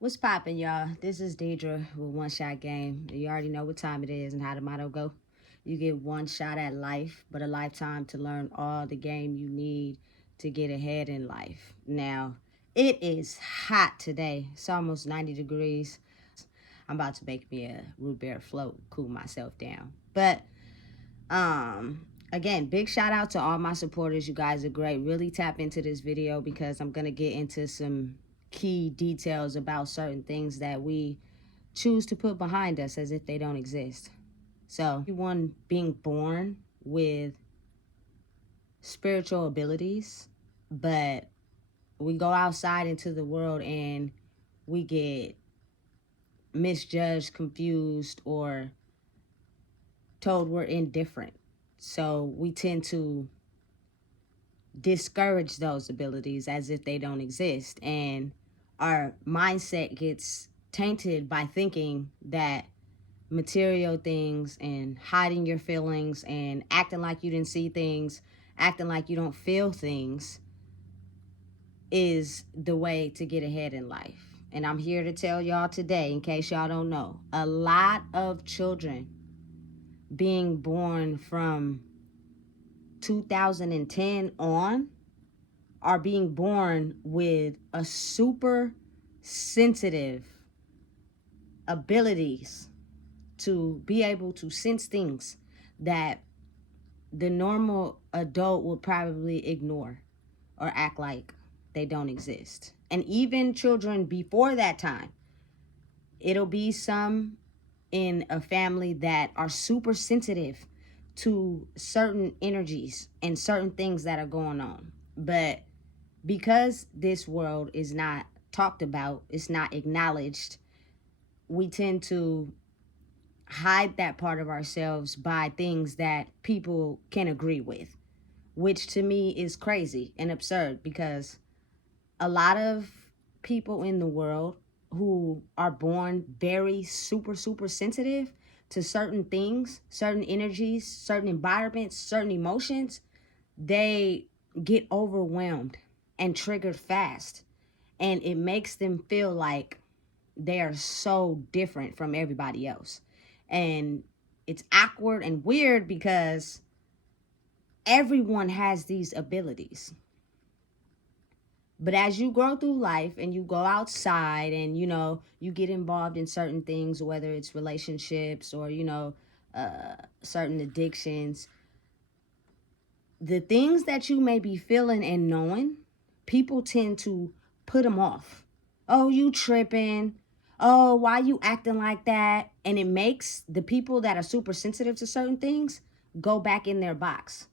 What's poppin', y'all? This is Deidre with One Shot Game. You already know what time it is and how the motto go. You get one shot at life, but a lifetime to learn all the game you need to get ahead in life. Now, it is hot today. It's almost 90 degrees. I'm about to make me a root beer float, cool myself down. But again, big shout out to all my supporters. You guys are great. Really tap into this video because I'm gonna get into some key details about certain things that we choose to put behind us as if they don't exist. So, everyone being born with spiritual abilities, but we go outside into the world and we get misjudged, confused, or told we're indifferent. So we tend to discourage those abilities as if they don't exist. And our mindset gets tainted by thinking that material things and hiding your feelings and acting like you didn't see things, acting like you don't feel things is the way to get ahead in life. And I'm here to tell y'all today, in case y'all don't know, a lot of children being born from 2010 on are being born with a super sensitive abilities to be able to sense things that the normal adult would probably ignore or act like they don't exist. And even children before that time, it'll be some in a family that are super sensitive to certain energies and certain things that are going on. But because this world is not talked about, it's not acknowledged, we tend to hide that part of ourselves by things that people can agree with, which to me is crazy and absurd because a lot of people in the world who are born very super sensitive to certain things, certain energies, certain environments, certain emotions, they get overwhelmed and triggered fast. And it makes them feel like they are so different from everybody else. And it's awkward and weird because everyone has these abilities. But as you grow through life and you go outside and, you get involved in certain things, whether it's relationships or, certain addictions, the things that you may be feeling and knowing, people tend to put them off. Oh, you tripping. Oh, why you acting like that? And it makes the people that are super sensitive to certain things go back in their box.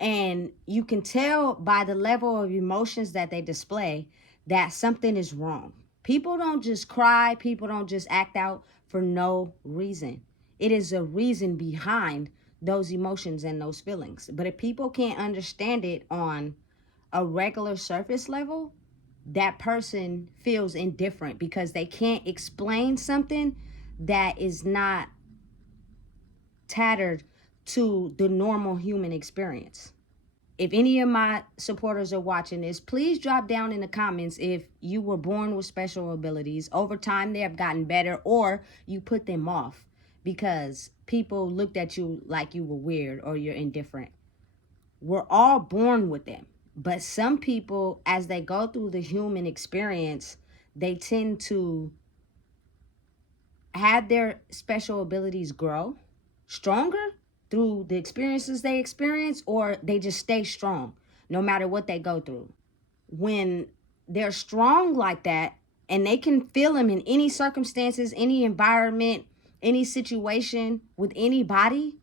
And you can tell by the level of emotions that they display that something is wrong. People don't just cry. People don't just act out for no reason. It is a reason behind those emotions and those feelings. But if people can't understand it on a regular surface level, that person feels indifferent because they can't explain something that is not tattered to the normal human experience. If any of my supporters are watching this, please drop down in the comments if you were born with special abilities. Over time, they have gotten better or you put them off because people looked at you like you were weird or you're indifferent. We're all born with them. But some people, as they go through the human experience, they tend to have their special abilities grow stronger through the experiences they experience, or they just stay strong no matter what they go through. When they're strong like that and they can feel them in any circumstances, any environment, any situation with anybody,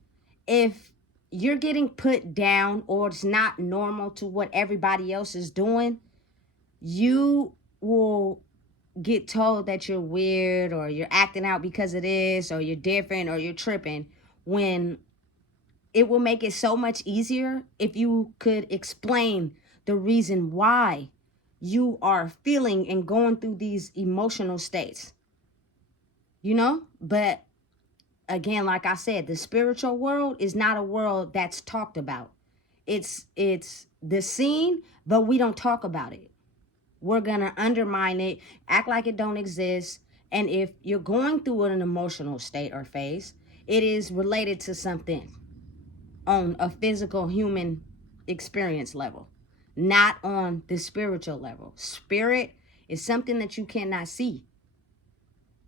if you're getting put down or it's not normal to what everybody else is doing, you will get told that you're weird or you're acting out because of this or you're different or you're tripping, when it will make it so much easier if you could explain the reason why you are feeling and going through these emotional states. But again, like I said, the spiritual world is not a world that's talked about. It's the scene, but we don't talk about it. We're going to undermine it, act like it don't exist. And if you're going through an emotional state or phase, it is related to something on a physical human experience level, not on the spiritual level. Spirit is something that you cannot see,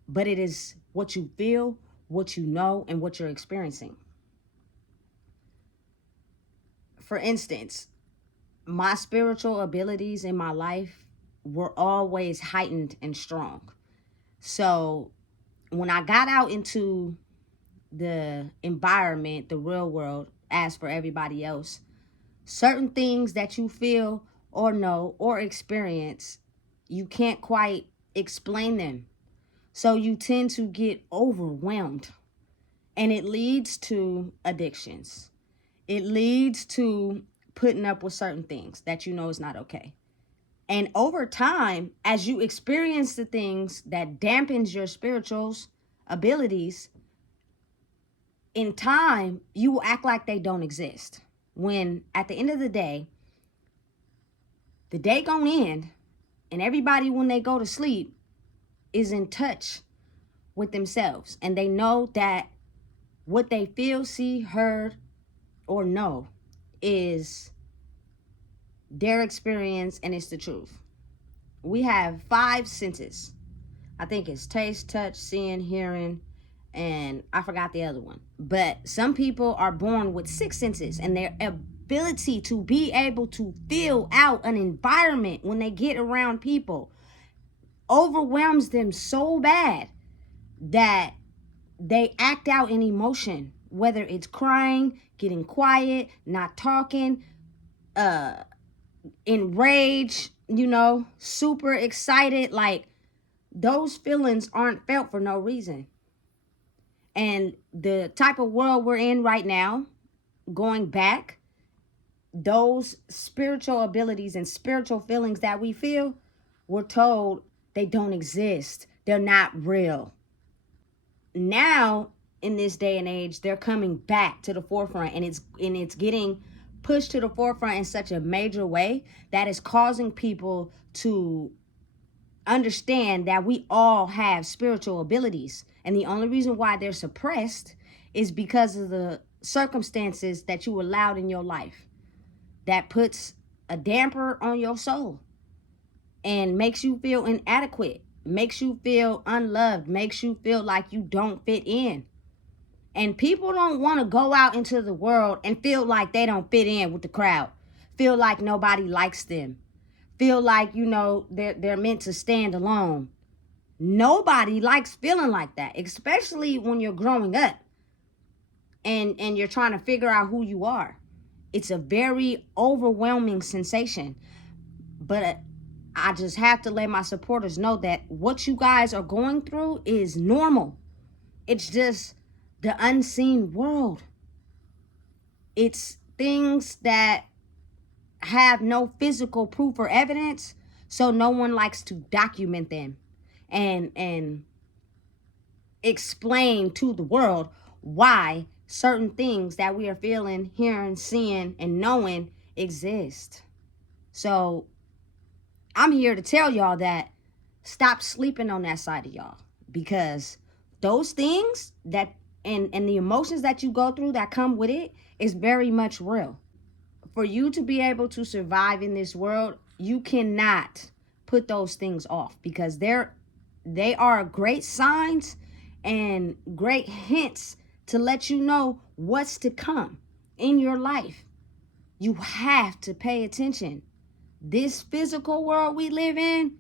but it is what you feel, what you know, and what you're experiencing. For instance, my spiritual abilities in my life were always heightened and strong. So when I got out into the environment, the real world, as for everybody else, certain things that you feel or know or experience, you can't quite explain them. So you tend to get overwhelmed, and it leads to addictions. It leads to putting up with certain things that you know is not okay. And over time, as you experience the things that dampens your spiritual abilities, in time, you will act like they don't exist. When at the end of the day gonna end, and everybody, when they go to sleep, is in touch with themselves. And they know that what they feel, see, heard, or know is their experience, and it's the truth. We have 5 senses. I think it's taste, touch, seeing, hearing, and I forgot the other one. But some people are born with 6 senses, and their ability to be able to feel out an environment when they get around people overwhelms them so bad that they act out in emotion, whether it's crying, getting quiet, not talking, enraged, super excited. Like, those feelings aren't felt for no reason. And the type of world we're in right now, going back, those spiritual abilities and spiritual feelings that we feel, we're told they don't exist. They're not real. Now, in this day and age, they're coming back to the forefront, and it's getting pushed to the forefront in such a major way that is causing people to understand that we all have spiritual abilities. And the only reason why they're suppressed is because of the circumstances that you allowed in your life that puts a damper on your soul and makes you feel inadequate, makes you feel unloved, makes you feel like you don't fit in. And people don't want to go out into the world and feel like they don't fit in with the crowd, feel like nobody likes them, feel like, they're meant to stand alone. Nobody likes feeling like that, especially when you're growing up and you're trying to figure out who you are. It's a very overwhelming sensation. But I just have to let my supporters know that what you guys are going through is normal. It's just the unseen world. It's things that have no physical proof or evidence, so no one likes to document them and explain to the world why certain things that we are feeling, hearing, seeing, and knowing exist. So I'm here to tell y'all that stop sleeping on that side of y'all, because those things that and the emotions that you go through that come with it is very much real. For you to be able to survive in this world, you cannot put those things off, because they are great signs and great hints to let you know what's to come in your life. You have to pay attention. This physical world we live in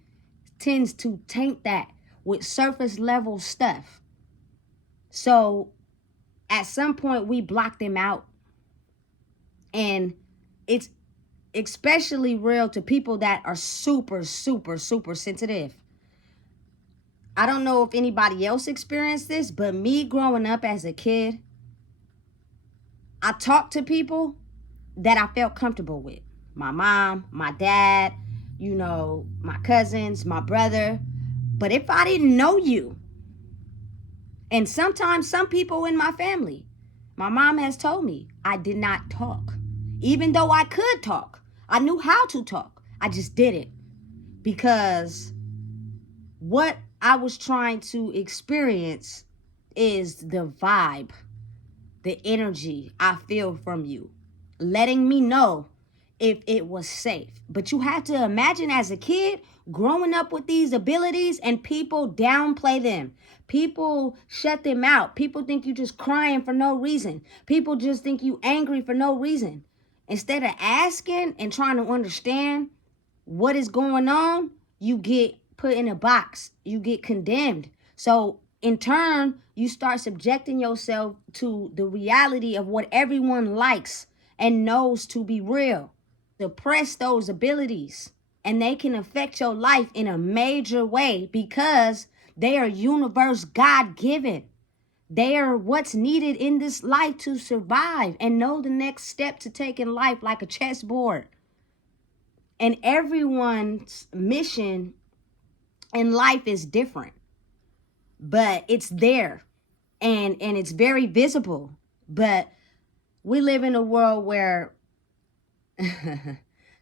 tends to taint that with surface level stuff. So at some point we block them out. And it's especially real to people that are super, super, super sensitive. I don't know if anybody else experienced this, but me growing up as a kid, I talked to people that I felt comfortable with. My mom, my dad, my cousins, my brother. But if I didn't know you, and sometimes some people in my family, my mom has told me I did not talk. Even though I could talk, I knew how to talk, I just didn't. because what I was trying to experience is the vibe, the energy I feel from you, letting me know if it was safe. But you have to imagine, as a kid growing up with these abilities, and people downplay them. People shut them out. People think you just crying for no reason. People just think you angry for no reason. Instead of asking and trying to understand what is going on, you get put in a box. You get condemned. So in turn, you start subjecting yourself to the reality of what everyone likes and knows to be real. Suppress those abilities, and they can affect your life in a major way because they are universe God given. They are what's needed in this life to survive and know the next step to take in life, like a chessboard. And everyone's mission in life is different, but it's there, and it's very visible. But we live in a world where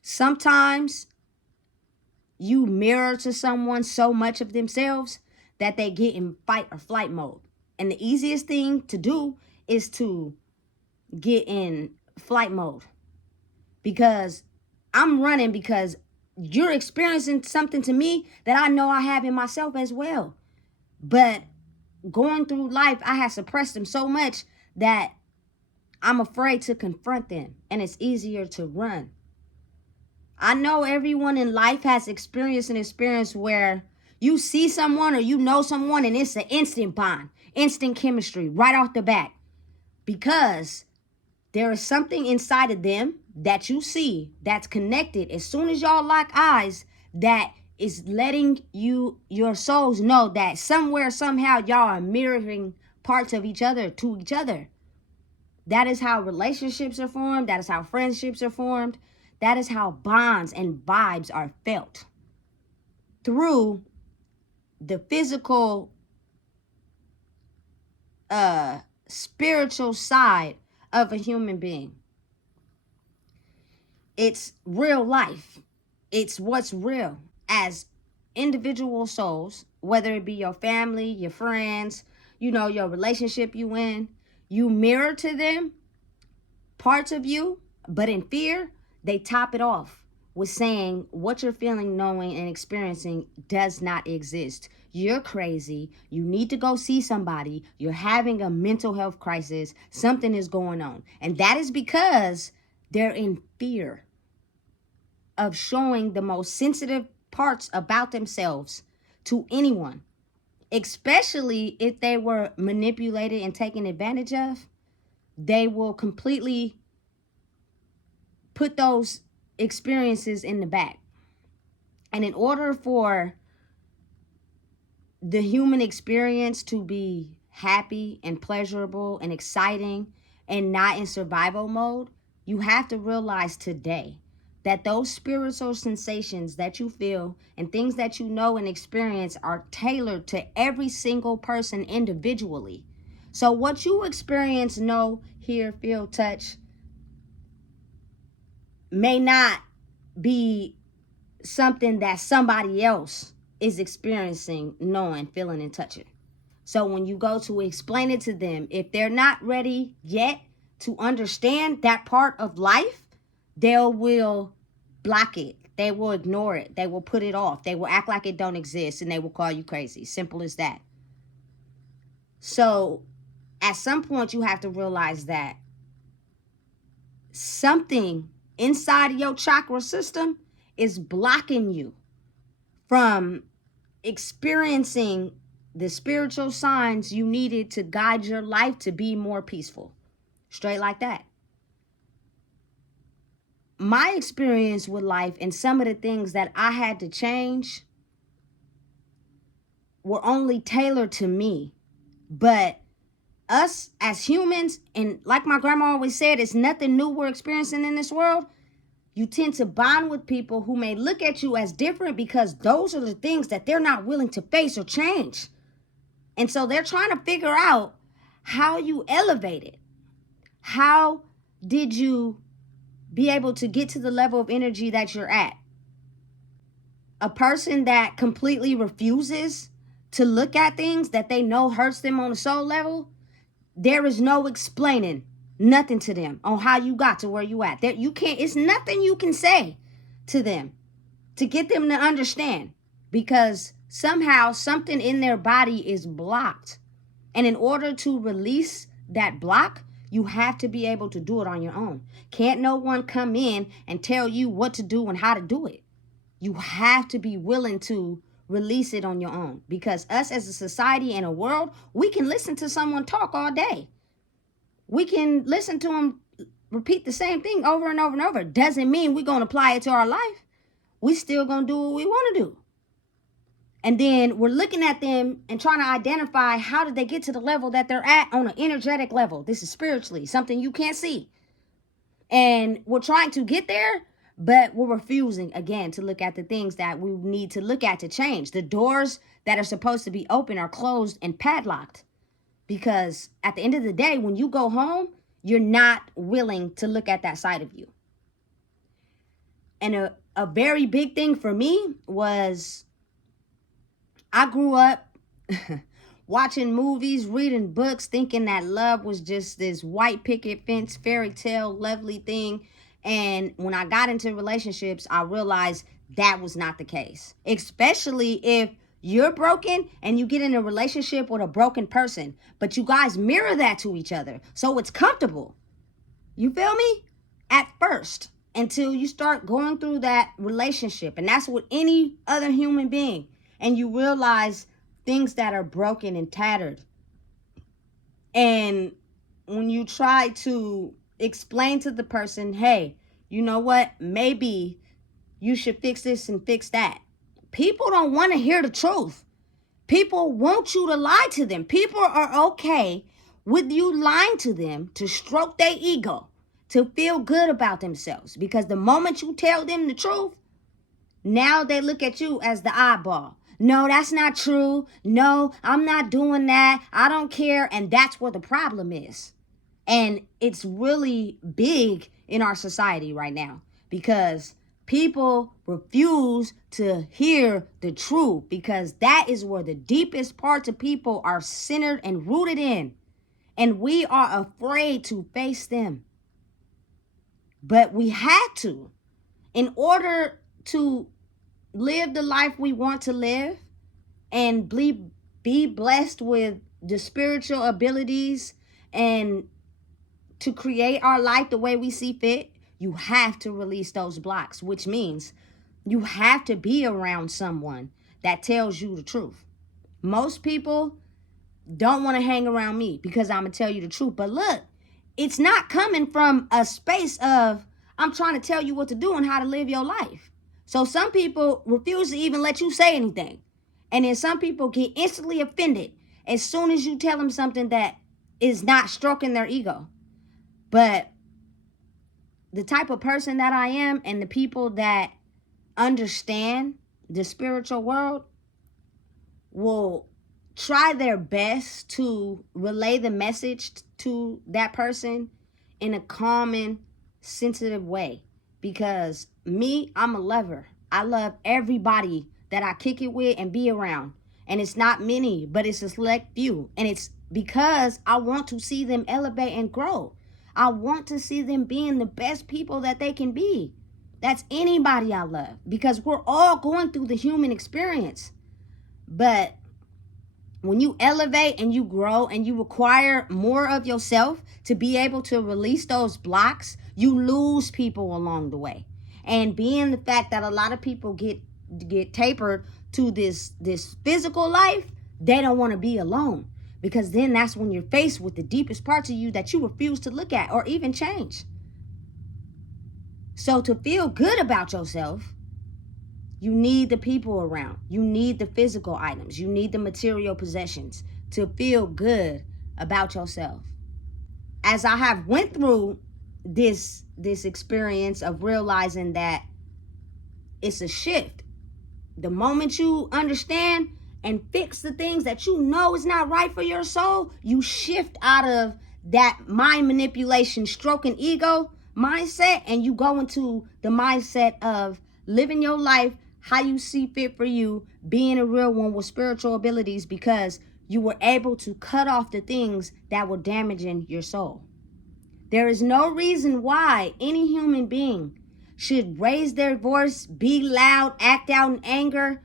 sometimes you mirror to someone so much of themselves that they get in fight or flight mode. And the easiest thing to do is to get in flight mode, because I'm running because you're experiencing something to me that I know I have in myself as well. But going through life, I have suppressed them so much that I'm afraid to confront them, and it's easier to run. I know everyone in life has experienced an experience where you see someone or you know someone and it's an instant bond, instant chemistry right off the bat, because there is something inside of them that you see that's connected as soon as y'all lock eyes, that is letting your souls know that somewhere, somehow, y'all are mirroring parts of each other to each other. That is how relationships are formed. That is how friendships are formed. That is how bonds and vibes are felt, through the physical, spiritual side of a human being. It's real life. It's what's real. As individual souls, whether it be your family, your friends, your relationship you in, you mirror to them parts of you, but in fear, they top it off with saying what you're feeling, knowing, and experiencing does not exist. You're crazy. You need to go see somebody. You're having a mental health crisis. Something is going on. And that is because they're in fear of showing the most sensitive parts about themselves to anyone, especially if they were manipulated and taken advantage of. They will completely put those experiences in the back. And in order for the human experience to be happy and pleasurable and exciting and not in survival mode, you have to realize today that those spiritual sensations that you feel and things that you know and experience are tailored to every single person individually. So what you experience, know, hear, feel, touch may not be something that somebody else is experiencing, knowing, feeling, and touching. So when you go to explain it to them, if they're not ready yet to understand that part of life, they will block it. They will ignore it. They will put it off. They will act like it don't exist, and they will call you crazy. Simple as that. So at some point, you have to realize that something inside of your chakra system is blocking you from experiencing the spiritual signs you needed to guide your life to be more peaceful. Straight like that. My experience with life and some of the things that I had to change were only tailored to me. But us as humans, and like my grandma always said, it's nothing new we're experiencing in this world. You tend to bond with people who may look at you as different because those are the things that they're not willing to face or change. And so they're trying to figure out how you elevated. How did you be able to get to the level of energy that you're at? a person that completely refuses to look at things that they know hurts them on a soul level, there is no explaining nothing to them on how you got to where you at. There, you can't, it's nothing you can say to them to get them to understand, because somehow something in their body is blocked. And in order to release that block, you have to be able to do it on your own. Can't no one come in and tell you what to do and how to do it. You have to be willing to release it on your own, because us as a society and a world, we can listen to someone talk all day. We can listen to them repeat the same thing over and over and over. Doesn't mean we're going to apply it to our life. We still going to do what we want to do. And then we're looking at them and trying to identify how did they get to the level that they're at on an energetic level. This is spiritually, something you can't see. And we're trying to get there, but we're refusing, again, to look at the things that we need to look at to change. The doors that are supposed to be open are closed and padlocked. Because at the end of the day, when you go home, you're not willing to look at that side of you. And a very big thing for me was I grew up watching movies, reading books, thinking that love was just this white picket fence, fairy tale, lovely thing. And when I got into relationships, I realized that was not the case. Especially if you're broken and you get in a relationship with a broken person, but you guys mirror that to each other. So it's comfortable. You feel me? At first, until you start going through that relationship. And that's with any other human being. And you realize things that are broken and tattered. And when you try to explain to the person, hey, you know what? Maybe you should fix this and fix that. People don't want to hear the truth. People want you to lie to them. People are okay with you lying to them to stroke their ego, to feel good about themselves. Because the moment you tell them the truth, now they look at you as the oddball. No, that's not true. No, I'm not doing that. I don't care. And that's where the problem is. And it's really big in our society right now, because people refuse to hear the truth, because that is where the deepest parts of people are centered and rooted in. And we are afraid to face them. But we had to, in order to live the life we want to live and be blessed with the spiritual abilities and to create our life the way we see fit. You have to release those blocks, which means you have to be around someone that tells you the truth. Most people don't want to hang around me because I'm going to tell you the truth. But look, it's not coming from a space of I'm trying to tell you what to do and how to live your life. So some people refuse to even let you say anything. And then some people get instantly offended as soon as you tell them something that is not stroking their ego. But the type of person that I am and the people that understand the spiritual world will try their best to relay the message to that person in a calming, sensitive way. Because me, I'm a lover. I love everybody that I kick it with and be around. And it's not many, but it's a select few. And it's because I want to see them elevate and grow. I want to see them being the best people that they can be. That's anybody I love, because we're all going through the human experience. But when you elevate and you grow and you require more of yourself to be able to release those blocks, you lose people along the way. And being the fact that a lot of people get tapered to this physical life, they don't want to be alone. Because then that's when you're faced with the deepest parts of you that you refuse to look at or even change. So to feel good about yourself, you need the people around. You need the physical items. You need the material possessions to feel good about yourself. As I have went through this experience of realizing that it's a shift. The moment you understand and fix the things that you know is not right for your soul, you shift out of that mind manipulation, stroking ego mindset, and you go into the mindset of living your life how you see fit for you, being a real one with spiritual abilities, because you were able to cut off the things that were damaging your soul. There is no reason why any human being should raise their voice, be loud, act out in anger,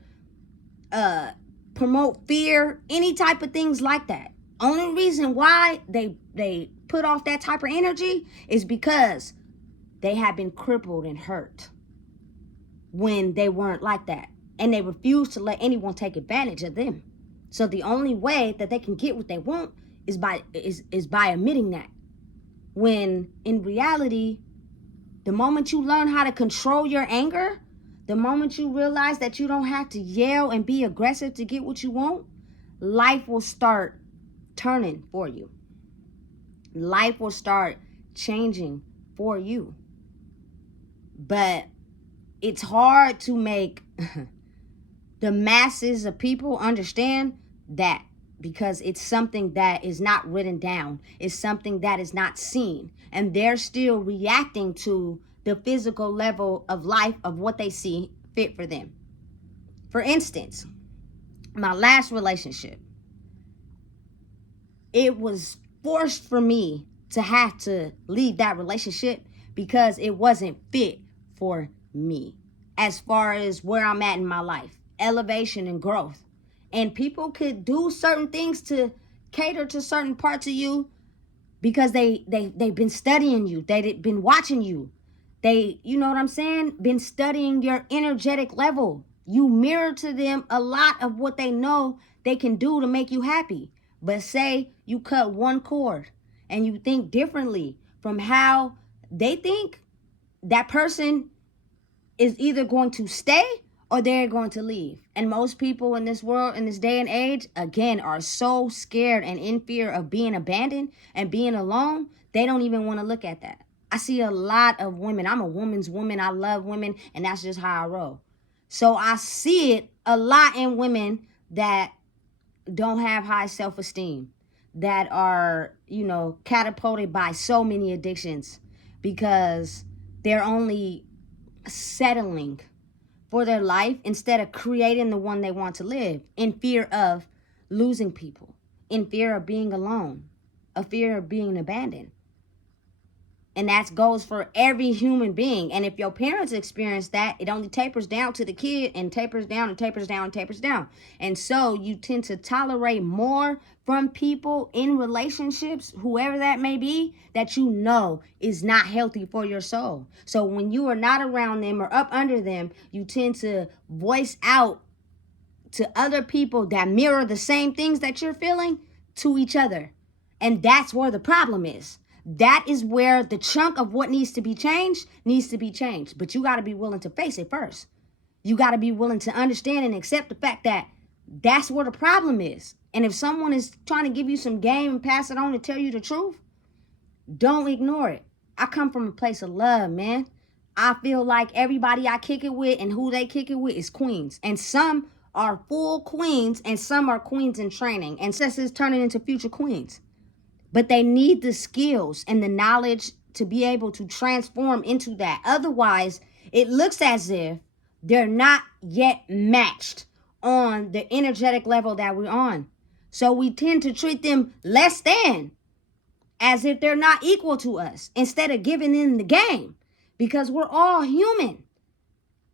promote fear, any type of things like that. Only reason why they put off that type of energy is because they have been crippled and hurt when they weren't like that. And they refuse to let anyone take advantage of them. So the only way that they can get what they want is by admitting that. When in reality, the moment you learn how to control your anger, the moment you realize that you don't have to yell and be aggressive to get what you want, life will start turning for you. Life will start changing for you. But it's hard to make the masses of people understand that, because it's something that is not written down. It's something that is not seen. And they're still reacting to the physical level of life of what they see fit for them. For instance, my last relationship, it was forced for me to have to leave that relationship because it wasn't fit for me as far as where I'm at in my life, elevation and growth. And people could do certain things to cater to certain parts of you because they've been studying you. They've been watching you. You know what I'm saying? Been studying your energetic level. You mirror to them a lot of what they know they can do to make you happy. But say you cut one cord and you think differently from how they think, that person is either going to stay or they're going to leave. And most people in this world, in this day and age, again, are so scared and in fear of being abandoned and being alone, they don't even want to look at that. I see a lot of women. I'm a woman's woman. I love women, and that's just how I roll. So I see it a lot in women that don't have high self-esteem, that are, catapulted by so many addictions because they're only settling for their life instead of creating the one they want to live, in fear of losing people, in fear of being alone, a fear of being abandoned. And that goes for every human being. And if your parents experience that, it only tapers down to the kid and tapers down and tapers down and tapers down. And so you tend to tolerate more from people in relationships, whoever that may be, that you know is not healthy for your soul. So when you are not around them or up under them, you tend to voice out to other people that mirror the same things that you're feeling to each other. And that's where the problem is. That is where the chunk of what needs to be changed. But you got to be willing to face it first. You got to be willing to understand and accept the fact that that's where the problem is. And if someone is trying to give you some game and pass it on to tell you the truth, don't ignore it. I come from a place of love, man. I feel like everybody I kick it with and who they kick it with is queens. And some are full queens and some are queens in training. And is turning into future queens. But they need the skills and the knowledge to be able to transform into that. Otherwise, it looks as if they're not yet matched on the energetic level that we're on. So we tend to treat them less than, as if they're not equal to us, instead of giving them the game, because we're all human.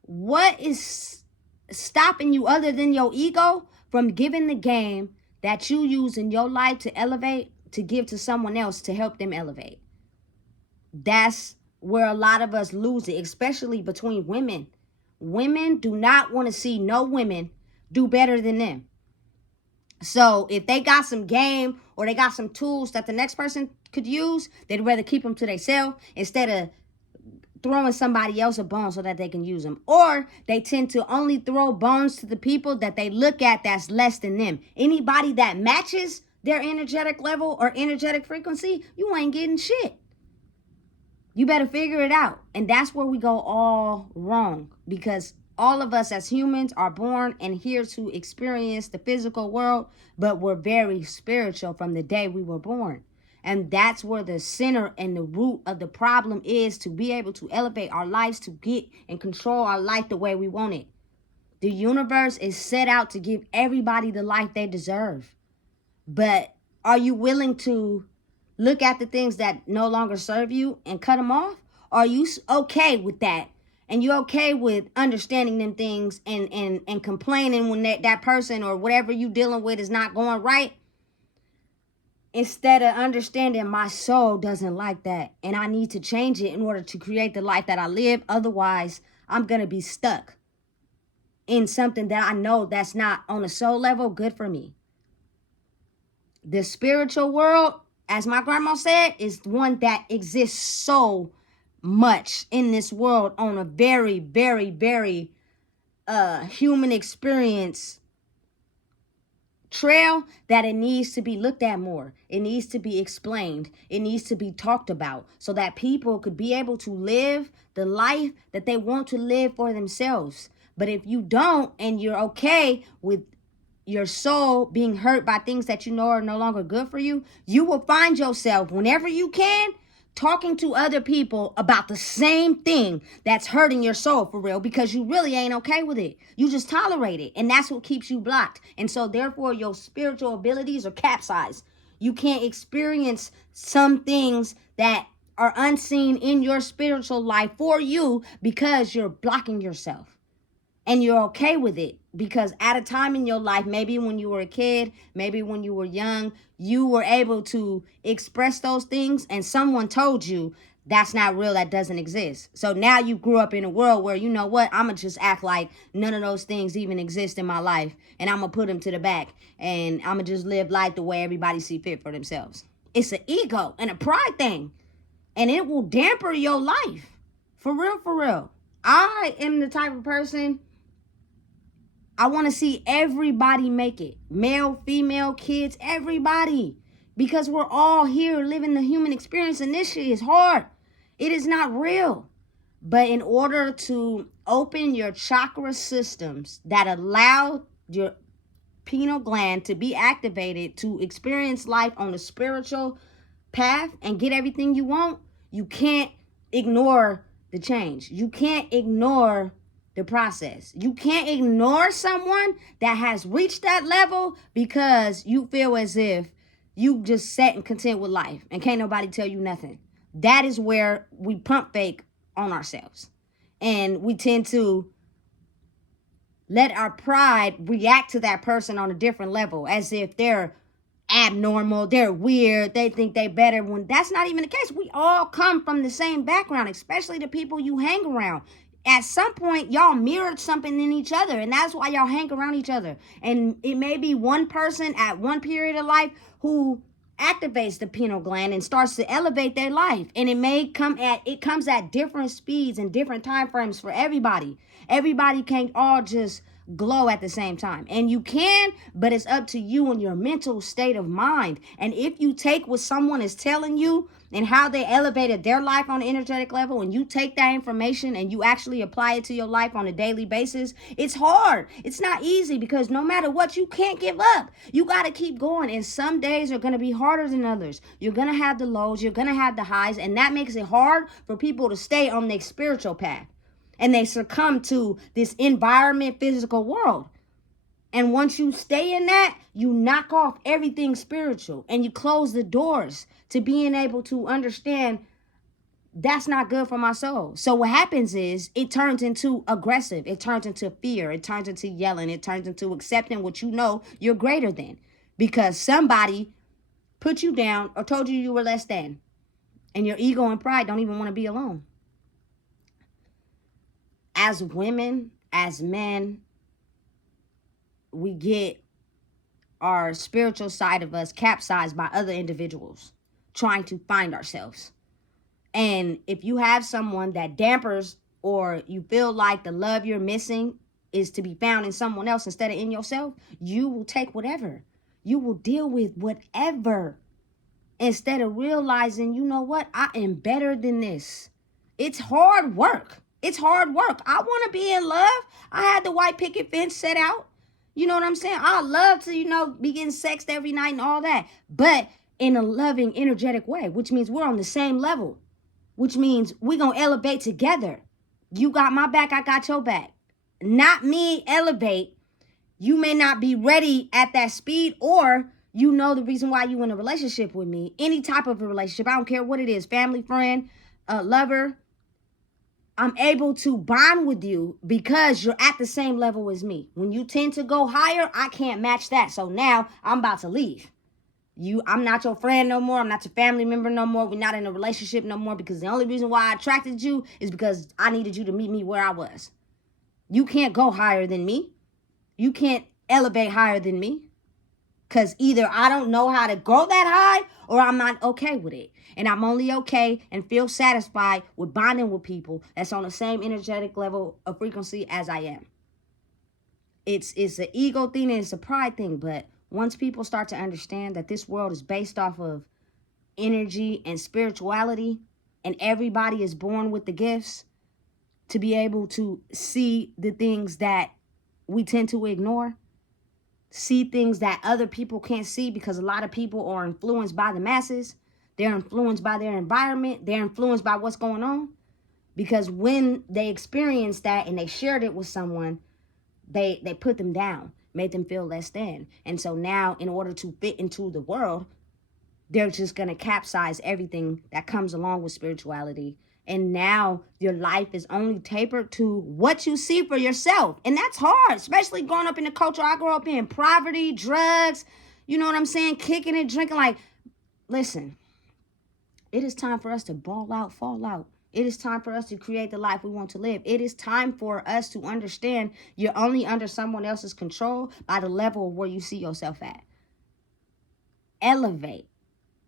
What is stopping you other than your ego from giving the game that you use in your life to elevate, to give to someone else to help them elevate? That's where a lot of us lose it, especially between women. Women do not want to see no women do better than them. So if they got some game or they got some tools that the next person could use, they'd rather keep them to themselves instead of throwing somebody else a bone so that they can use them. Or they tend to only throw bones to the people that they look at that's less than them. Anybody that matches their energetic level or energetic frequency, you ain't getting shit. You better figure it out. And that's where we go all wrong, because all of us as humans are born and here to experience the physical world, but we're very spiritual from the day we were born. And that's where the center and the root of the problem is, to be able to elevate our lives, to get and control our life the way we want it. The universe is set out to give everybody the life they deserve. But are you willing to look at the things that no longer serve you and cut them off? Are you okay with that? And you're okay with understanding them things and complaining when that person or whatever you dealing with is not going right? Instead of understanding my soul doesn't like that and I need to change it in order to create the life that I live. Otherwise, I'm going to be stuck in something that I know that's not on a soul level good for me. The spiritual world, as my grandma said, is one that exists so much in this world on a very, very, very human experience trail that it needs to be looked at more. It needs to be explained. It needs to be talked about so that people could be able to live the life that they want to live for themselves. But if you don't, and you're okay with your soul being hurt by things that you know are no longer good for you, you will find yourself, whenever you can, talking to other people about the same thing that's hurting your soul for real, because you really ain't okay with it. You just tolerate it, and that's what keeps you blocked. And so therefore your spiritual abilities are capsized. You can't experience some things that are unseen in your spiritual life for you because you're blocking yourself. And you're okay with it because at a time in your life, maybe when you were a kid, maybe when you were young, you were able to express those things and someone told you that's not real, that doesn't exist. So now you grew up in a world where, you know what, I'm going to just act like none of those things even exist in my life, and I'm going to put them to the back, and I'm going to just live life the way everybody see fit for themselves. It's an ego and a pride thing, and it will damper your life. For real, for real. I am the type of person, I want to see everybody make it. Male, female, kids, everybody. Because we're all here living the human experience, and this shit is hard. It is not real. But in order to open your chakra systems that allow your pineal gland to be activated to experience life on a spiritual path and get everything you want, you can't ignore the change. You can't ignore the process. You can't ignore someone that has reached that level because you feel as if you just set and content with life and can't nobody tell you nothing. That is where we pump fake on ourselves. And we tend to let our pride react to that person on a different level as if they're abnormal, they're weird, they think they better, when that's not even the case. We all come from the same background, especially the people you hang around. At some point, y'all mirrored something in each other, and that's why y'all hang around each other. And it may be one person at one period of life who activates the pineal gland and starts to elevate their life. And it comes at different speeds and different time frames for everybody. Everybody can't all just glow at the same time. And you can, but it's up to you and your mental state of mind. And if you take what someone is telling you and how they elevated their life on an energetic level, and you take that information and you actually apply it to your life on a daily basis, it's hard. It's not easy because no matter what, you can't give up. You got to keep going. And some days are going to be harder than others. You're going to have the lows, you're going to have the highs, and that makes it hard for people to stay on their spiritual path. And they succumb to this environment, physical world. And once you stay in that, you knock off everything spiritual and you close the doors to being able to understand that's not good for my soul. So what happens is it turns into aggressive. It turns into fear. It turns into yelling. It turns into accepting what you know you're greater than because somebody put you down or told you were less than. And your ego and pride don't even want to be alone. As women, as men, we get our spiritual side of us capsized by other individuals trying to find ourselves. And if you have someone that dampers, or you feel like the love you're missing is to be found in someone else instead of in yourself, you will take whatever. You will deal with whatever instead of realizing, you know what, I am better than this. It's hard work. It's hard work. I want to be in love. I had the white picket fence set out. You know what I'm saying? I love to, be getting sexed every night and all that. But in a loving, energetic way, which means we're on the same level. Which means we're going to elevate together. You got my back, I got your back. not me elevate, you may not be ready at that speed, or you know the reason why you in a relationship with me, any type of a relationship, I don't care what it is, family, friend, lover, I'm able to bond with you because you're at the same level as me. When you tend to go higher, I can't match that. So now I'm about to leave. I'm not your friend no more. I'm not your family member no more. We're not in a relationship no more, because the only reason why I attracted you is because I needed you to meet me where I was. You can't go higher than me. You can't elevate higher than me, because either I don't know how to go that high or I'm not okay with it. And I'm only okay and feel satisfied with bonding with people that's on the same energetic level of frequency as I am. It's an ego thing and it's a pride thing. But once people start to understand that this world is based off of energy and spirituality, and everybody is born with the gifts to be able to see the things that we tend to ignore, see things that other people can't see, because a lot of people are influenced by the masses. They're influenced by their environment. They're influenced by what's going on. Because when they experienced that and they shared it with someone, they put them down, made them feel less than. And so now, in order to fit into the world, they're just going to capsize everything that comes along with spirituality. And now your life is only tapered to what you see for yourself. And that's hard, especially growing up in the culture I grew up in. Poverty, drugs, you know what I'm saying? Kicking and drinking. Like, listen, it is time for us to ball out, fall out. It is time for us to create the life we want to live. It is time for us to understand you're only under someone else's control by the level where you see yourself at. Elevate.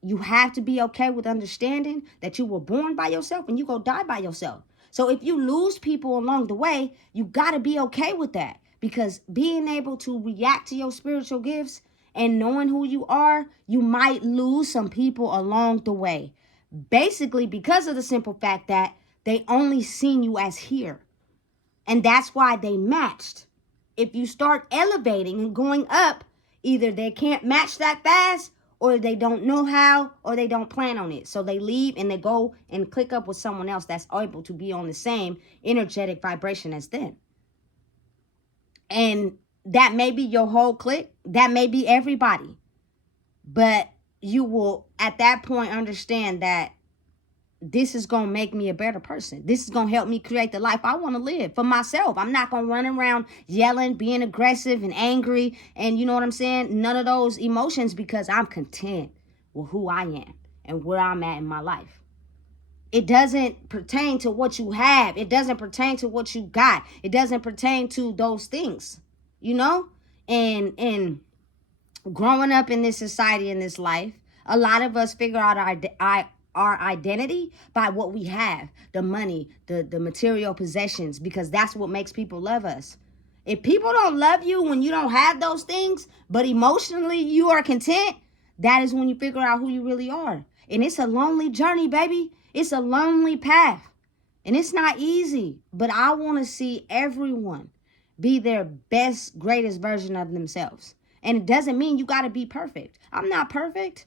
You have to be okay with understanding that you were born by yourself and you go die by yourself. So if you lose people along the way, you got to be okay with that, because being able to react to your spiritual gifts and knowing who you are, you might lose some people along the way. Basically, because of the simple fact that they only seen you as here. And that's why they matched. If you start elevating and going up, either they can't match that fast, or they don't know how, or they don't plan on it. So they leave and they go and click up with someone else that's able to be on the same energetic vibration as them. And that may be your whole clique. That may be everybody. But you will, at that point, understand that this is going to make me a better person. This is going to help me create the life I want to live for myself. I'm not going to run around yelling, being aggressive and angry. And you know what I'm saying? None of those emotions, because I'm content with who I am and where I'm at in my life. It doesn't pertain to what you have. It doesn't pertain to what you got. It doesn't pertain to those things, you know? And growing up in this society, in this life, a lot of us figure out our identity by what we have, the money, the material possessions, because that's what makes people love us. If people don't love you when you don't have those things, but emotionally you are content, that is when you figure out who you really are. And it's a lonely journey, baby. It's a lonely path. And it's not easy, but I want to see everyone be their best, greatest version of themselves. And it doesn't mean you got to be perfect. I'm not perfect.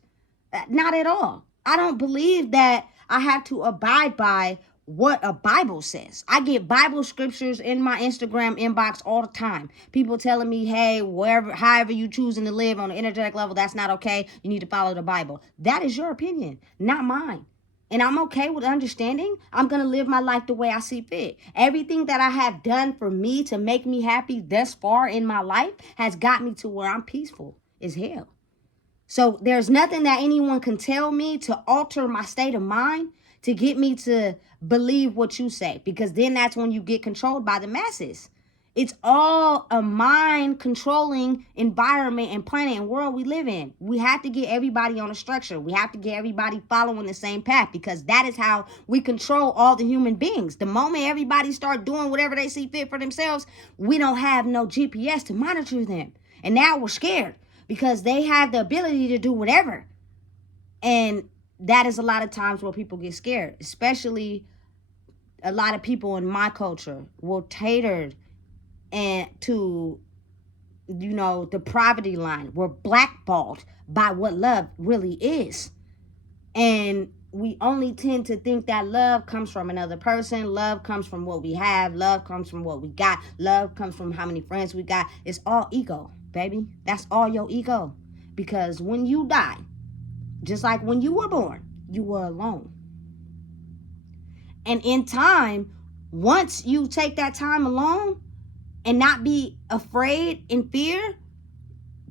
Not at all. I don't believe that I have to abide by what a Bible says. I get Bible scriptures in my Instagram inbox all the time. People telling me, hey, however you choosing to live on the energetic level, that's not okay. You need to follow the Bible. That is your opinion, not mine. And I'm okay with understanding I'm going to live my life the way I see fit. Everything that I have done for me to make me happy thus far in my life has got me to where I'm peaceful as hell. So there's nothing that anyone can tell me to alter my state of mind to get me to believe what you say, because then that's when you get controlled by the masses. It's all a mind controlling environment and planet and world we live in. We have to get everybody on a structure. We have to get everybody following the same path, because that is how we control all the human beings. The moment everybody start doing whatever they see fit for themselves, we don't have no GPS to monitor them. And now we're scared because they have the ability to do whatever. And that is a lot of times where people get scared, especially a lot of people in my culture were catered and to, you know, the poverty line. We're blackballed by what love really is. And we only tend to think that love comes from another person. Love comes from what we have. Love comes from what we got. Love comes from how many friends we got. It's all ego, baby. That's all your ego. Because when you die, just like when you were born, you were alone. And in time, once you take that time alone and not be afraid and fear,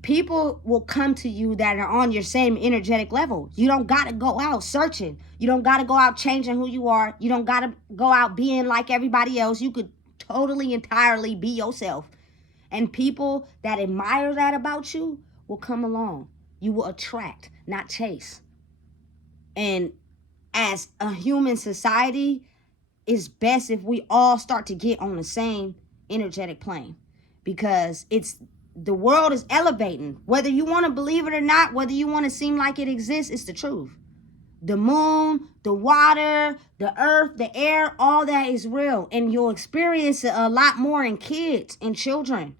people will come to you that are on your same energetic level. You don't got to go out searching. You don't got to go out changing who you are. You don't got to go out being like everybody else. You could totally, entirely be yourself. And people that admire that about you will come along. You will attract, not chase. And as a human society, it's best if we all start to get on the same energetic plane, because the world is elevating. Whether you want to believe it or not, whether you want to seem like it exists, it's the truth. The moon, the water, the earth, the air, all that is real. And you'll experience it a lot more in kids and children.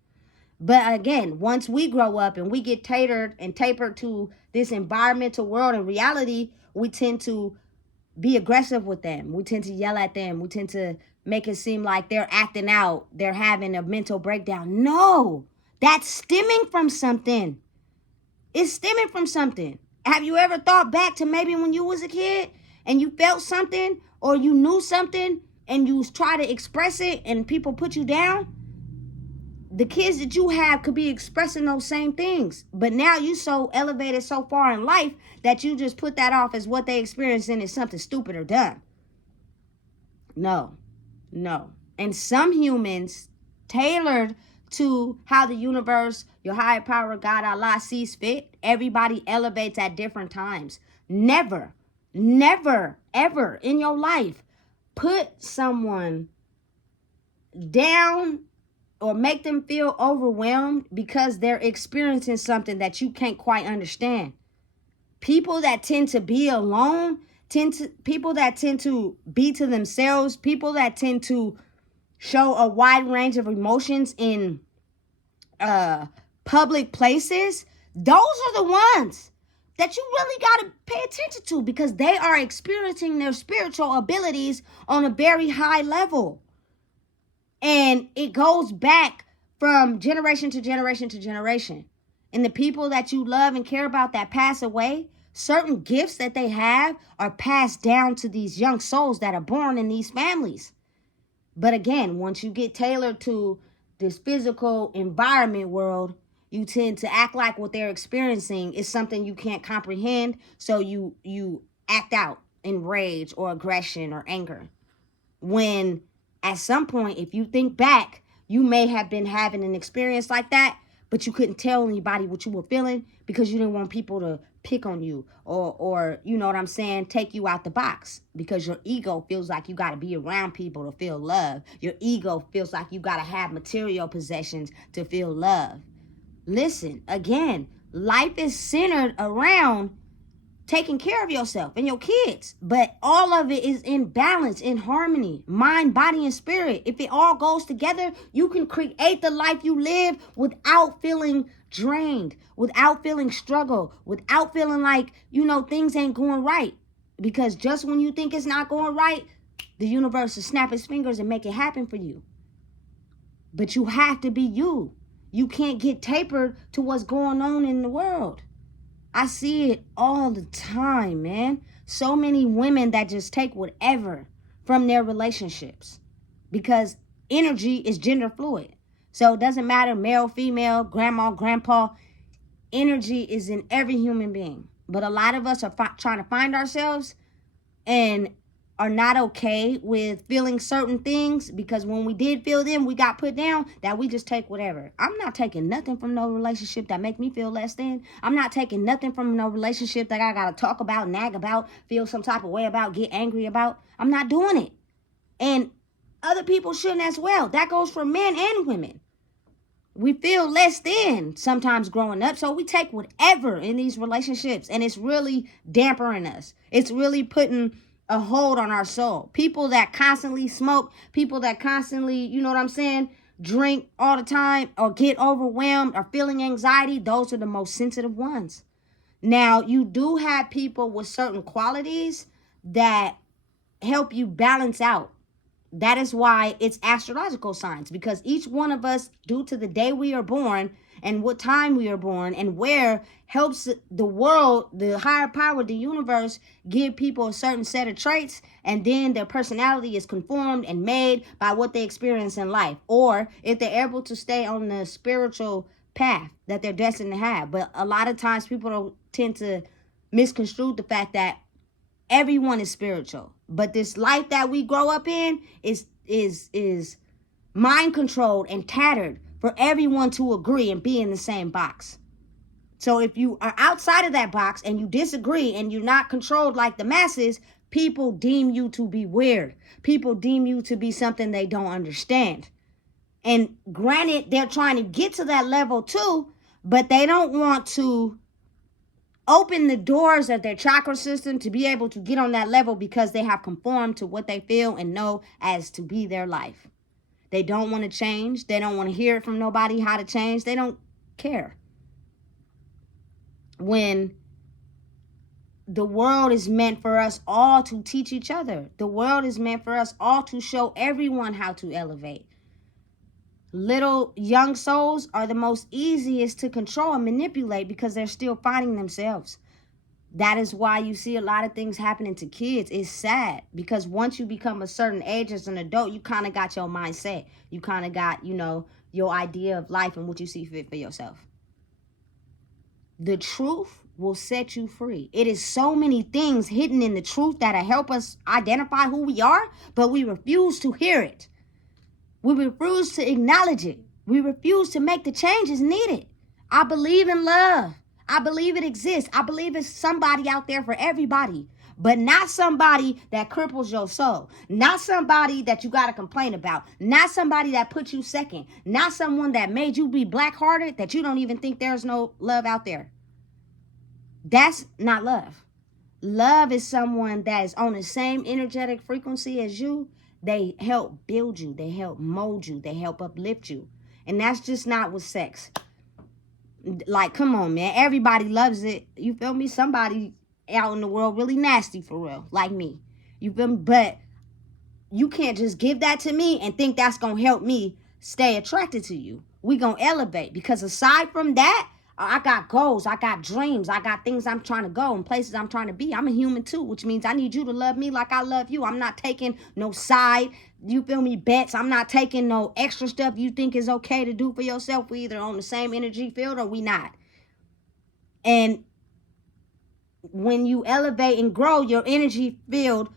But again, once we grow up and we get tapered to this environmental world and reality, we tend to be aggressive with them. We tend to yell at them. We tend to make it seem like they're acting out. They're having a mental breakdown. No, that's stemming from something. It's stemming from something. Have you ever thought back to maybe when you was a kid and you felt something or you knew something and you try to express it and people put you down? The kids that you have could be expressing those same things, but now you so elevated so far in life that you just put that off as what they experiencing is something stupid or dumb. No. And some humans, tailored to how the universe, your higher power, God, Allah, sees fit, everybody elevates at different times. Never, ever in your life put someone down or make them feel overwhelmed because they're experiencing something that you can't quite understand. People that tend to be alone, people that tend to be to themselves, people that tend to show a wide range of emotions in public places, those are the ones that you really got to pay attention to, because they are experiencing their spiritual abilities on a very high level. And it goes back from generation to generation to generation. And the people that you love and care about that pass away, certain gifts that they have are passed down to these young souls that are born in these families. But again, once you get tailored to this physical environment world, you tend to act like what they're experiencing is something you can't comprehend. So you act out in rage or aggression or anger. When at some point, if you think back, you may have been having an experience like that, but you couldn't tell anybody what you were feeling because you didn't want people to pick on you or you know what I'm saying, take you out the box, because your ego feels like you got to be around people to feel love. Your ego feels like you got to have material possessions to feel love. Listen, again, life is centered around taking care of yourself and your kids, but all of it is in balance, in harmony, mind, body, and spirit. If it all goes together, you can create the life you live without feeling drained, without feeling struggle, without feeling like, things ain't going right. Because just when you think it's not going right, the universe will snap its fingers and make it happen for you. But you have to be you. You can't get tapered to what's going on in the world. I see it all the time, man. So many women that just take whatever from their relationships, because energy is gender fluid. So it doesn't matter, male, female, grandma, grandpa. Energy is in every human being. But a lot of us are trying to find ourselves and are not okay with feeling certain things, because when we did feel them, we got put down, that we just take whatever. I'm not taking nothing from no relationship that make me feel less than. I'm not taking nothing from no relationship that I gotta talk about, nag about, feel some type of way about, get angry about. I'm not doing it. And other people shouldn't as well. That goes for men and women. We feel less than sometimes growing up, so we take whatever in these relationships, and it's really dampering us. It's really putting a hold on our soul. People that constantly smoke, people that constantly, drink all the time, or get overwhelmed, or feeling anxiety, those are the most sensitive ones. Now, you do have people with certain qualities that help you balance out. That is why it's astrological signs, because each one of us, due to the day we are born and what time we are born and where, helps the world, the higher power, the universe, give people a certain set of traits, and then their personality is conformed and made by what they experience in life, or if they're able to stay on the spiritual path that they're destined to have. But a lot of times people don't tend to misconstrue the fact that everyone is spiritual, but this life that we grow up in is mind controlled and tattered for everyone to agree and be in the same box. So if you are outside of that box and you disagree and you're not controlled like the masses, people deem you to be weird. People deem you to be something they don't understand. And granted, they're trying to get to that level too, but they don't want to open the doors of their chakra system to be able to get on that level, because they have conformed to what they feel and know as to be their life. They don't want to change. They don't want to hear it from nobody how to change. They don't care. When the world is meant for us all to teach each other. The world is meant for us all to show everyone how to elevate. Little young souls are the most easiest to control and manipulate because they're still finding themselves. That is why you see a lot of things happening to kids. It's sad because once you become a certain age as an adult, you kind of got your mindset. You kind of got, your idea of life and what you see fit for yourself. The truth will set you free. It is so many things hidden in the truth that'll help us identify who we are, but we refuse to hear it. We refuse to acknowledge it. We refuse to make the changes needed. I believe in love. I believe it exists. I believe it's somebody out there for everybody, but not somebody that cripples your soul. Not somebody that you got to complain about. Not somebody that put you second. Not someone that made you be black-hearted that you don't even think there's no love out there. That's not love. Love is someone that is on the same energetic frequency as you. They help build you. They help mold you. They help uplift you. And that's just not with sex. Like, come on, man. Everybody loves it. You feel me? Somebody out in the world really nasty for real, like me. You feel me? But you can't just give that to me and think that's going to help me stay attracted to you. We going to elevate, because aside from that, I got goals, I got dreams, I got things I'm trying to go and places I'm trying to be. I'm a human too, which means I need you to love me like I love you. I'm not taking no side, you feel me, bets. I'm not taking no extra stuff you think is okay to do for yourself. We either on the same energy field or we not. And when you elevate and grow, your energy field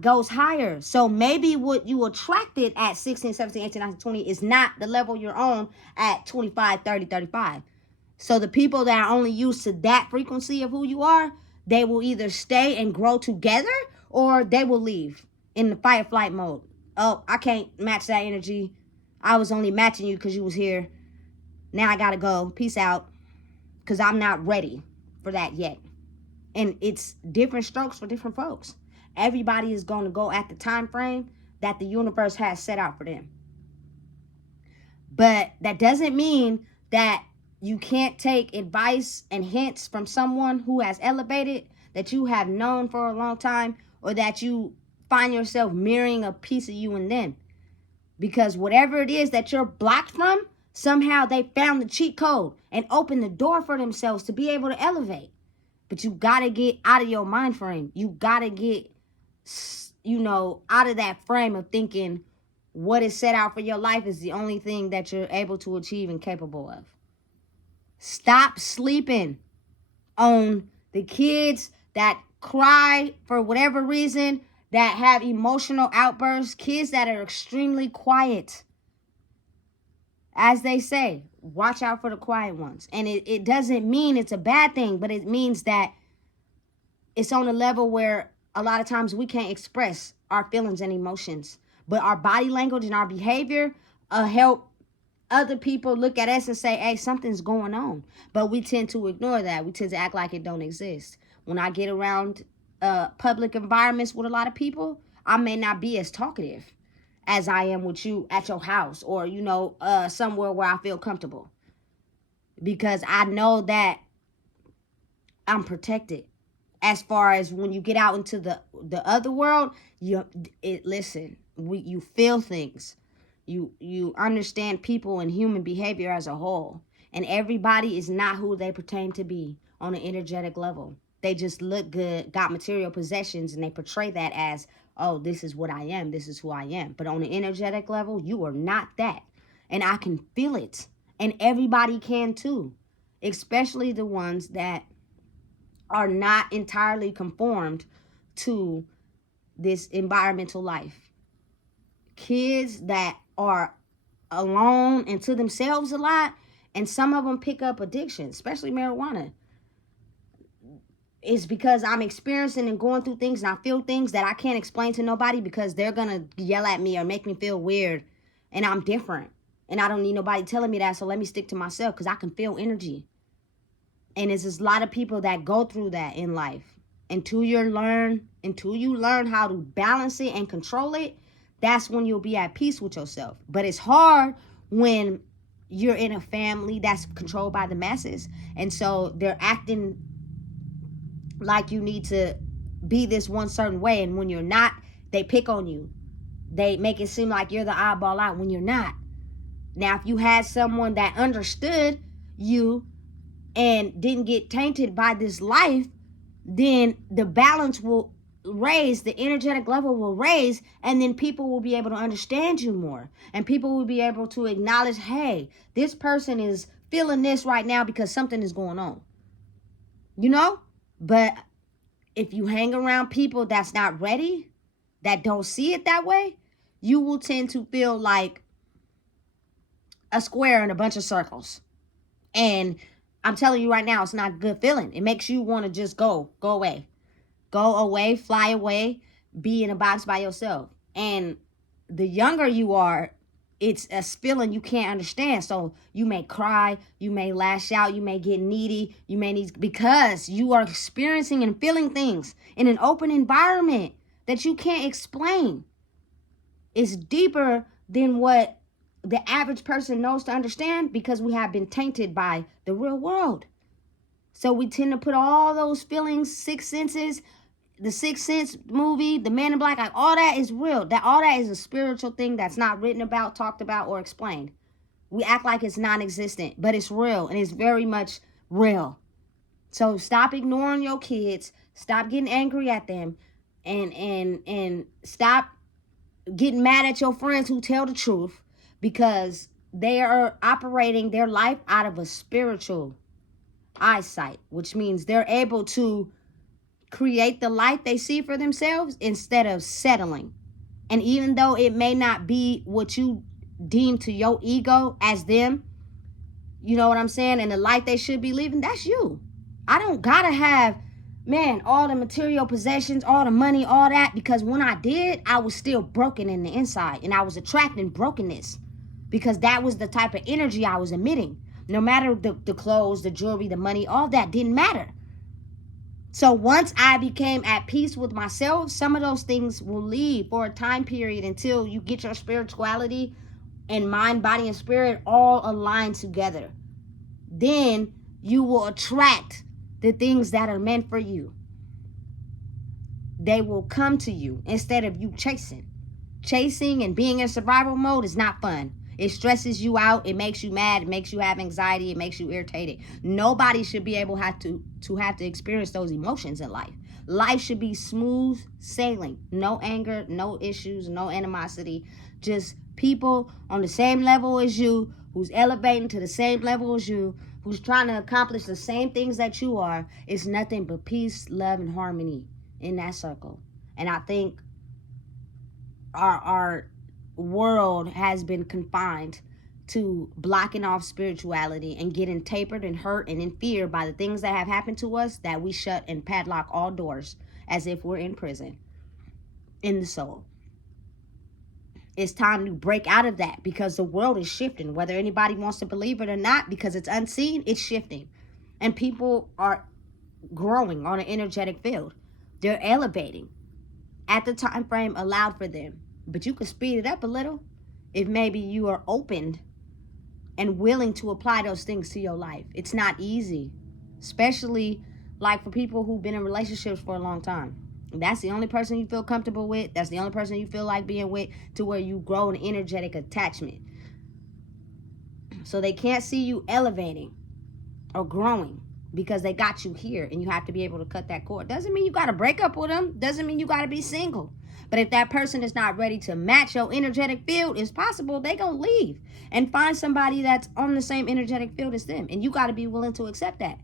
goes higher. So maybe what you attracted at 16, 17, 18, 19, 20 is not the level you're on at 25, 30, 35. So the people that are only used to that frequency of who you are, they will either stay and grow together or they will leave in the fight or flight mode. Oh, I can't match that energy. I was only matching you because you was here. Now I gotta go. Peace out. Because I'm not ready for that yet. And it's different strokes for different folks. Everybody is going to go at the time frame that the universe has set out for them. But that doesn't mean that you can't take advice and hints from someone who has elevated, that you have known for a long time, or that you find yourself mirroring a piece of you in them. Because whatever it is that you're blocked from, somehow they found the cheat code and opened the door for themselves to be able to elevate. But you got to get out of your mind frame. You got to get, out of that frame of thinking what is set out for your life is the only thing that you're able to achieve and capable of. Stop sleeping on the kids that cry for whatever reason, that have emotional outbursts, kids that are extremely quiet. As they say, watch out for the quiet ones. And it doesn't mean it's a bad thing, but it means that it's on a level where a lot of times we can't express our feelings and emotions. But our body language and our behavior help other people look at us and say, hey, something's going on. But we tend to ignore that. We tend to act like it don't exist. When I get around public environments with a lot of people, I may not be as talkative as I am with you at your house or, somewhere where I feel comfortable. Because I know that I'm protected. as far as when you get out into the other world, you feel things. You understand people and human behavior as a whole. And everybody is not who they pertain to be on an energetic level. They just look good, got material possessions, and they portray that as, oh, this is what I am, this is who I am. But on an energetic level, you are not that. And I can feel it. And everybody can too. Especially the ones that are not entirely conformed to this environmental life. Kids that are alone and to themselves a lot, and some of them pick up addiction, especially marijuana. It's because I'm experiencing and going through things, and I feel things that I can't explain to nobody because they're gonna yell at me or make me feel weird, and I'm different, and I don't need nobody telling me that. So let me stick to myself because I can feel energy. And there's just a lot of people that go through that in life. Until you learn how to balance it and control it, that's when you'll be at peace with yourself. But it's hard when you're in a family that's controlled by the masses. And so they're acting like you need to be this one certain way. And when you're not, they pick on you. They make it seem like you're the oddball out when you're not. Now, if you had someone that understood you and didn't get tainted by this life, then the balance will raise, the energetic level will raise, and then people will be able to understand you more. And people will be able to acknowledge, hey, this person is feeling this right now because something is going on. You know? But if you hang around people that's not ready, that don't see it that way, you will tend to feel like a square in a bunch of circles. And I'm telling you right now, it's not a good feeling. It makes you want to just go away, fly away, be in a box by yourself. And the younger you are, it's a feeling you can't understand. So you may cry, you may lash out, you may get needy, you may need, because you are experiencing and feeling things in an open environment that you can't explain. It's deeper than what the average person knows to understand because we have been tainted by the real world. So we tend to put all those feelings, six senses, the Sixth Sense movie, the Man in Black, like all that is real. All that is a spiritual thing that's not written about, talked about, or explained. We act like it's non-existent, but it's real, and it's very much real. So stop ignoring your kids, stop getting angry at them, and stop getting mad at your friends who tell the truth, because they are operating their life out of a spiritual eyesight, which means they're able to create the light they see for themselves instead of settling. And even though it may not be what you deem to your ego as them, you know what I'm saying, and the light they should be living, that's you. I don't gotta have, man, all the material possessions, all the money, all that, because when I did, I was still broken in the inside, and I was attracting brokenness because that was the type of energy I was emitting. No matter the clothes, the jewelry, the money, all that didn't matter. So once I became at peace with myself, some of those things will leave for a time period until you get your spirituality and mind, body, and spirit all aligned together. Then you will attract the things that are meant for you. They will come to you instead of you chasing. Chasing and being in survival mode is not fun. It stresses you out. It makes you mad. It makes you have anxiety. It makes you irritated. Nobody should be able to have to experience those emotions in life. Life should be smooth sailing. No anger, no issues, no animosity. Just people on the same level as you, who's elevating to the same level as you, who's trying to accomplish the same things that you are. It's nothing but peace, love, and harmony in that circle. And I think our world has been confined to blocking off spirituality and getting tapered and hurt and in fear by the things that have happened to us, that we shut and padlock all doors as if we're in prison in the soul. It's time to break out of that, because the world is shifting, whether anybody wants to believe it or not, because it's unseen, it's shifting. And people are growing on an energetic field. They're elevating at the time frame allowed for them. But you can speed it up a little if maybe you are opened and willing to apply those things to your life. It's not easy, especially like for people who've been in relationships for a long time. That's the only person you feel comfortable with. That's the only person you feel like being with, to where you grow an energetic attachment. So they can't see you elevating or growing because they got you here, and you have to be able to cut that cord. Doesn't mean you got to break up with them. Doesn't mean you got to be single. But if that person is not ready to match your energetic field, it's possible they gonna leave and find somebody that's on the same energetic field as them. And you got to be willing to accept that.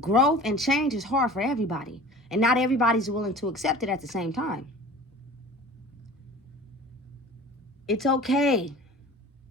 Growth and change is hard for everybody, and not everybody's willing to accept it at the same time. It's okay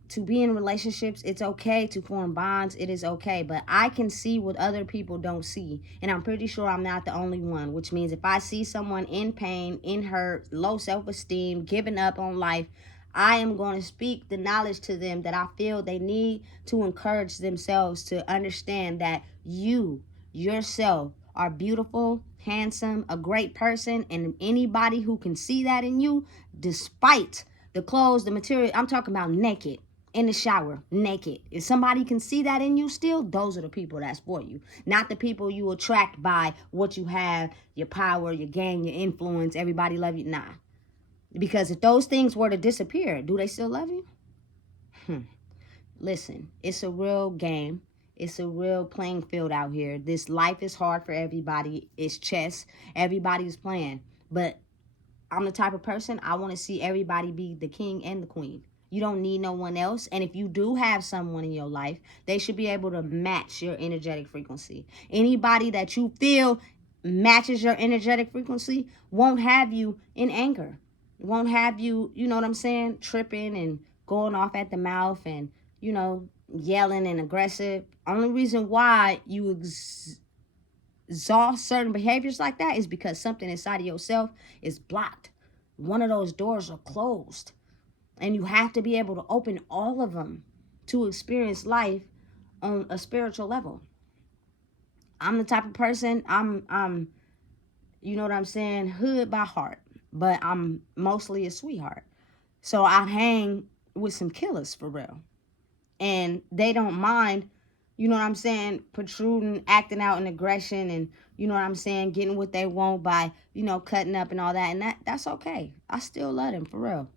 to be in relationships. It's okay to form bonds. It is okay. But I can see what other people don't see. And I'm pretty sure I'm not the only one. Which means if I see someone in pain, in hurt, low self-esteem, giving up on life, I am going to speak the knowledge to them that I feel they need to encourage themselves to understand that you, yourself, are beautiful, handsome, a great person. And anybody who can see that in you, despite the clothes, the material, I'm talking about naked, in the shower, naked. If somebody can see that in you still, those are the people that's for you. Not the people you attract by what you have, your power, your game, your influence, everybody love you. Nah. Because if those things were to disappear, do they still love you? Listen, it's a real game. It's a real playing field out here. This life is hard for everybody. It's chess. Everybody's playing. But I'm the type of person, I want to see everybody be the king and the queen. You don't need no one else. And if you do have someone in your life, they should be able to match your energetic frequency. Anybody that you feel matches your energetic frequency won't have you in anger. Won't have you, you know what I'm saying, tripping and going off at the mouth and, yelling and aggressive. Only reason why you exhaust certain behaviors like that is because something inside of yourself is blocked. One of those doors are closed. And you have to be able to open all of them to experience life on a spiritual level. I'm the type of person, I'm you know what I'm saying, hood by heart. But I'm mostly a sweetheart. So I hang with some killers for real. And they don't mind, you know what I'm saying, protruding, acting out in aggression, and, you know what I'm saying, getting what they want by, cutting up and all that. And that's okay. I still love them for real.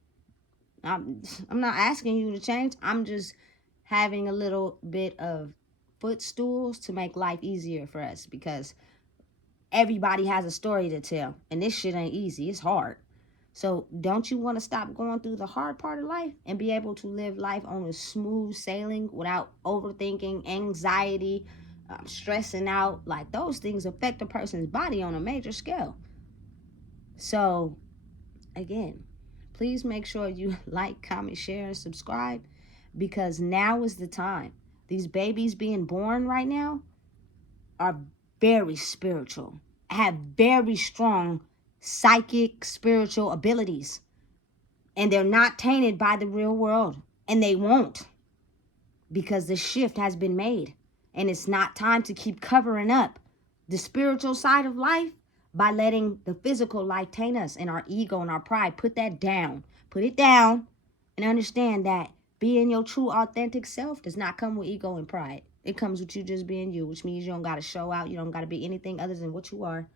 I'm not asking you to change. I'm just having a little bit of footstools to make life easier for us, because everybody has a story to tell. And this shit ain't easy. It's hard. So don't you want to stop going through the hard part of life and be able to live life on a smooth sailing without overthinking, anxiety, stressing out? Like, those things affect a person's body on a major scale. So, again, please make sure you like, comment, share, and subscribe, because now is the time. These babies being born right now are very spiritual, have very strong psychic, spiritual abilities, and they're not tainted by the real world, and they won't, because the shift has been made, and it's not time to keep covering up the spiritual side of life by letting the physical life taint us and our ego and our pride. Put that down. Put it down and understand that being your true authentic self does not come with ego and pride. It comes with you just being you, which means you don't got to show out. You don't got to be anything other than what you are.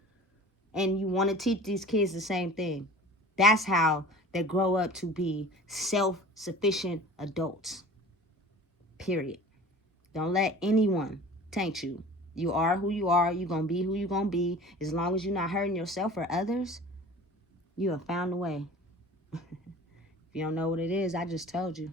And you want to teach these kids the same thing. That's how they grow up to be self-sufficient adults. Period. Don't let anyone taint you. You are who you are. You're going to be who you're going to be. As long as you're not hurting yourself or others, you have found a way. If you don't know what it is, I just told you.